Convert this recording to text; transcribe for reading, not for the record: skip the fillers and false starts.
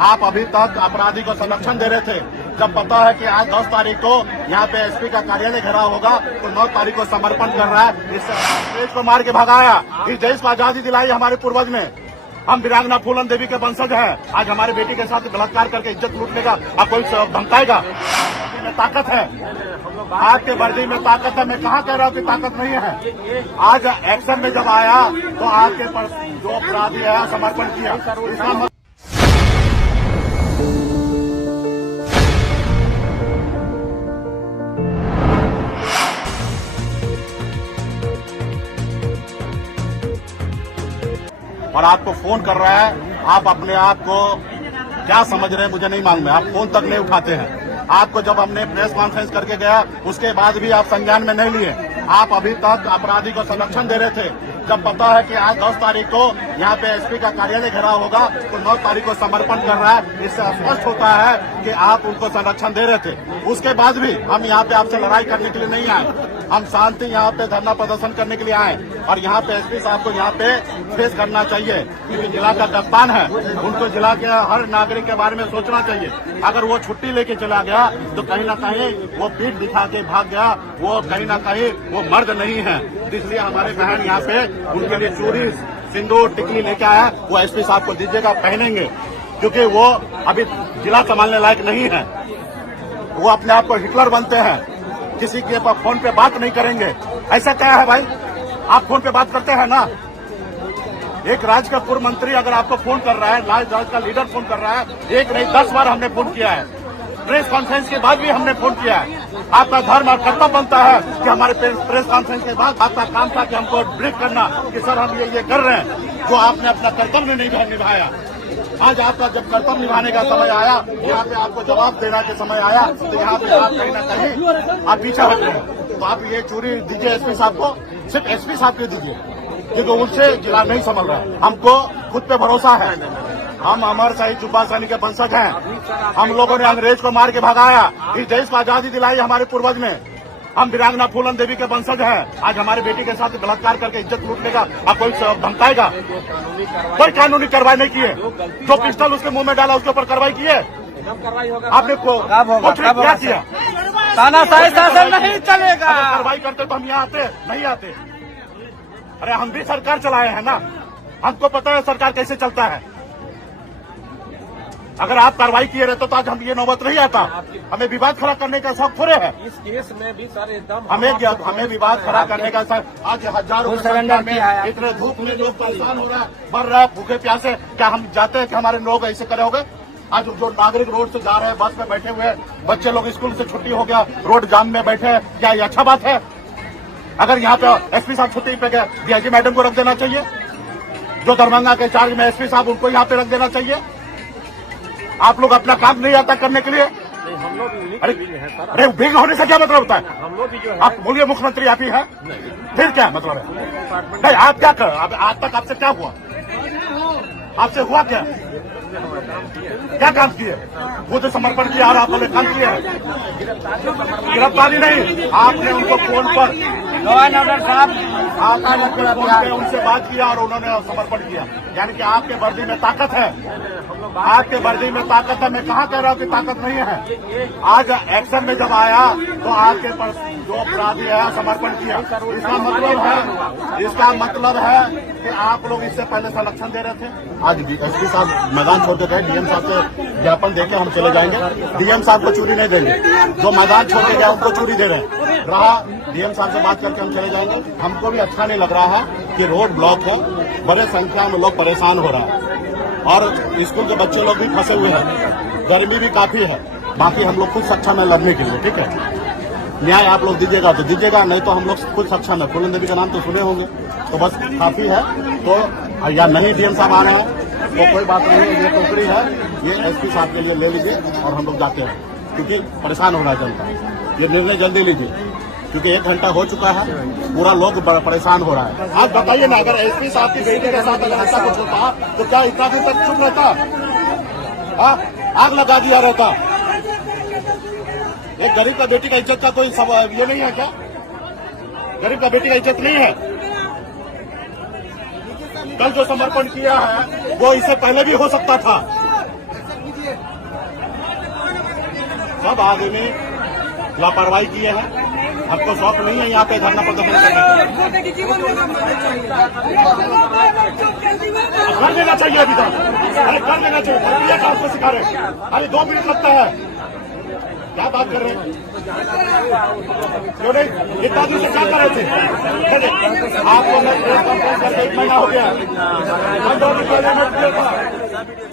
आप अभी तक अपराधी को संरक्षण दे रहे थे, जब पता है कि आज 10 तारीख को यहाँ पे एसपी का कार्यालय घेराव होगा, तो 9 तारीख को समर्पण कर रहा है। इस देश को मार के भगाया, इस देश को आजादी दिलाई हमारे पूर्वज ने। हम वीरांगना फूलन देवी के वंशज हैं। आज हमारे बेटी के साथ बलात्कार करके इज्जत लूटने का आप कोई धमकाएगा? में ताकत है, आपके वर्दी में ताकत है। मैं कहाँ कह रहा हूँ कि ताकत नहीं है। आज एक्शन में जब आया तो आपके जो अपराधी है समर्पण किया। इसका और आपको फोन कर रहा है, आप अपने आप को क्या समझ रहे हैं मुझे नहीं मालूम है। आप फोन तक नहीं उठाते हैं। आपको जब हमने प्रेस कॉन्फ्रेंस करके गया उसके बाद भी आप संज्ञान में नहीं लिए। आप अभी तक अपराधी को संरक्षण दे रहे थे, जब पता है कि आज 10 तारीख को यहाँ पे एसपी का कार्यालय घेराव होगा, तो 9 तारीख को समर्पण कर रहा है। इससे स्पष्ट होता है कि आप उनको संरक्षण दे रहे थे। उसके बाद भी हम यहाँ पे आपसे लड़ाई करने के लिए नहीं आए, हम शांति यहाँ पे धरना प्रदर्शन करने के लिए आए। और यहाँ पे एसपी साहब को यहाँ पे फेस करना चाहिए, क्योंकि जिला का कप्तान है, उनको जिला के हर नागरिक के बारे में सोचना चाहिए। अगर वो छुट्टी लेके चला गया तो कहीं ना कहीं वो पीठ दिखा के भाग गया, वो कहीं ना कहीं वो मर्द नहीं है। इसलिए हमारे बहन यहाँ पे उनके लिए चूड़ी सिंदूर टिकली लेके आया, वो एसपी साहब को दीजिएगा, पहनेंगे, क्योंकि वो अभी जिला संभालने लायक नहीं है। वो अपने आप को हिटलर बनते हैं, किसी के फोन पे बात नहीं करेंगे। ऐसा क्या है भाई, आप फोन पे बात करते हैं ना। एक राज्य का पूर्व मंत्री अगर आपको फोन कर रहा है, राज्य का लीडर फोन कर रहा है, एक नहीं 10 बार हमने फोन किया है। प्रेस कॉन्फ्रेंस के बाद भी हमने फोन किया है। आपका धर्म और कर्तव्य बनता है कि हमारे प्रेस कॉन्फ्रेंस के बाद आपका काम था कि हमको ब्रीफ करना कि सर हम ये कर रहे हैं, जो आपने अपना कर्तव्य नहीं निभाया। आज आपका जब कर्तव्य निभाने का समय आया, यहाँ पे आपको जवाब देने का समय आया, तो यहाँ पे आप कहीं ना कहीं आप पीछे हट रहे हैं। तो आप ये चूड़ी दीजिए एसपी साहब को, सिर्फ एसपी साहब को दीजिए, क्योंकि उनसे जिला नहीं संभल रहा है। हमको खुद पे भरोसा है, हम अमर शहीद जुब्बा सैनी के वंशज हैं। हम लोगों ने अंग्रेज को मार के भगाया, इस देश को आजादी दिलाई हमारे पूर्वज ने। हम वीरांगना फूलन देवी के वंशज हैं। आज हमारे बेटी के साथ बलात्कार करके इज्जत लूटने का आप कोई धमकाएगा? कोई कानूनी कार्रवाई नहीं की है। जो पिस्टल उसके मुंह में डाला उसके ऊपर कार्रवाई की है। आपने क्या किया? तानाशाही शासन नहीं चलेगा। कार्रवाई करते तो हम यहाँ आते नहीं आते। अरे हम भी सरकार चलाए हैं ना, हमको पता है सरकार कैसे चलता है। अगर आप कार्रवाई किए रहते तो आज हम ये नौबत नहीं आता। हमें विवाद खड़ा करने का शौक थोड़े है। इस केस में भी सर एकदम हमें विवाद खड़ा करने का शौक। आज हजारों में इतने धूप में लोग परेशान हो रहा है, मर रहा है भूखे प्यासे। क्या हम जाते हैं कि हमारे लोग ऐसे करे होंगे? आज जो नागरिक रोड से जा रहे हैं, बस में बैठे हुए, बच्चे लोग स्कूल से छुट्टी हो गया, रोड जाम में बैठे, क्या ये अच्छा बात है? अगर यहाँ पे एसपी साहब छुट्टी पे गए, डीआईजी मैडम को रख देना चाहिए। जो दरभंगा के चार्ज में एसपी साहब, उनको यहाँ पे रख देना चाहिए। आप लोग अपना काम नहीं आता करने के लिए। हम लोग अरे विघ्न होने से क्या मतलब होता है? हम लोग भी जो है, आप बोलिए मुख्यमंत्री आप ही है, फिर क्या मतलब है? नहीं, आप क्या कर, आज तक आपसे क्या हुआ? आपसे हुआ क्या? क्या काम किए? वो तो समर्पण किया और आप काम किए हैं। गिरफ्तारी नहीं, आपने उनको फोन पर साहब आपने उनसे बात किया और उन्होंने समर्पण किया। यानी कि आपके वर्दी में ताकत है, आपके वर्दी में ताकत है। मैं कहाँ कह रहा हूँ कि ताकत नहीं है। आज एक्शन में जब आया तो आपके जो अपराधी है समर्पण किया। इसका मतलब है कि आप लोग इससे पहले संरक्षण दे रहे थे। आज एसपी साहब मैदान छोड़ के गए, डीएम साहब से ज्ञापन देके हम चले जाएंगे। डीएम साहब को चूड़ी नहीं देंगे, जो मैदान छोड़ के गए उनको चूड़ी दे रहे हैं। रहा डीएम साहब से बात करके हम चले जाएंगे। हमको भी अच्छा नहीं लग रहा है कि रोड ब्लॉक है, बड़े संख्या में लोग परेशान हो रहा है और स्कूल के बच्चे लोग भी फंसे हुए हैं, गर्मी भी काफी है। बाकी हम लोग खुद सक्षम है लड़ने के लिए, ठीक है। न्याय आप लोग दीजिएगा तो दीजिएगा, नहीं तो हम लोग खुद सक्षम है। फूलन देवी का नाम तो सुने होंगे, तो बस काफी है। तो या नहीं डीएम साहब आ रहे हैं तो कोई बात नहीं है, ये टोकरी है, ये एसपी साहब के लिए ले लीजिए और हम लोग जाते हैं, क्योंकि परेशान हो रहा है जनता। ये निर्णय जल्दी लीजिए, क्योंकि 1 घंटा हो चुका है, पूरा लोग परेशान हो रहा है। आप बताइए ना, अगर एसपी साहब की बेटी के साथ अगर ऐसा कुछ होता तो क्या इतना दिन तक चुप रहता? आग लगा दिया रहता। एक गरीब का बेटी का इज्जत का कोई ये नहीं है क्या? गरीब का बेटी का इज्जत नहीं है? कल जो समर्पण किया है वो इससे पहले भी हो सकता था। सब आदमी लापरवाही किए हैं। आपको शौक नहीं है यहाँ पे धरना प्रदर्शन करने का? कर देना चाहिए अभी तक, अरे कर देना चाहिए। प्रक्रिया का उसको सिखा रहे, अरे 2 मिनट लगता है, क्या बात कर रहे हैं? क्यों नहीं इतना दिन से क्या कर रहे थे? आपको मैं प्रेस कॉन्फ्रेंस करके 1 महीना हो गया, 15 दिन पहले मैं किया था।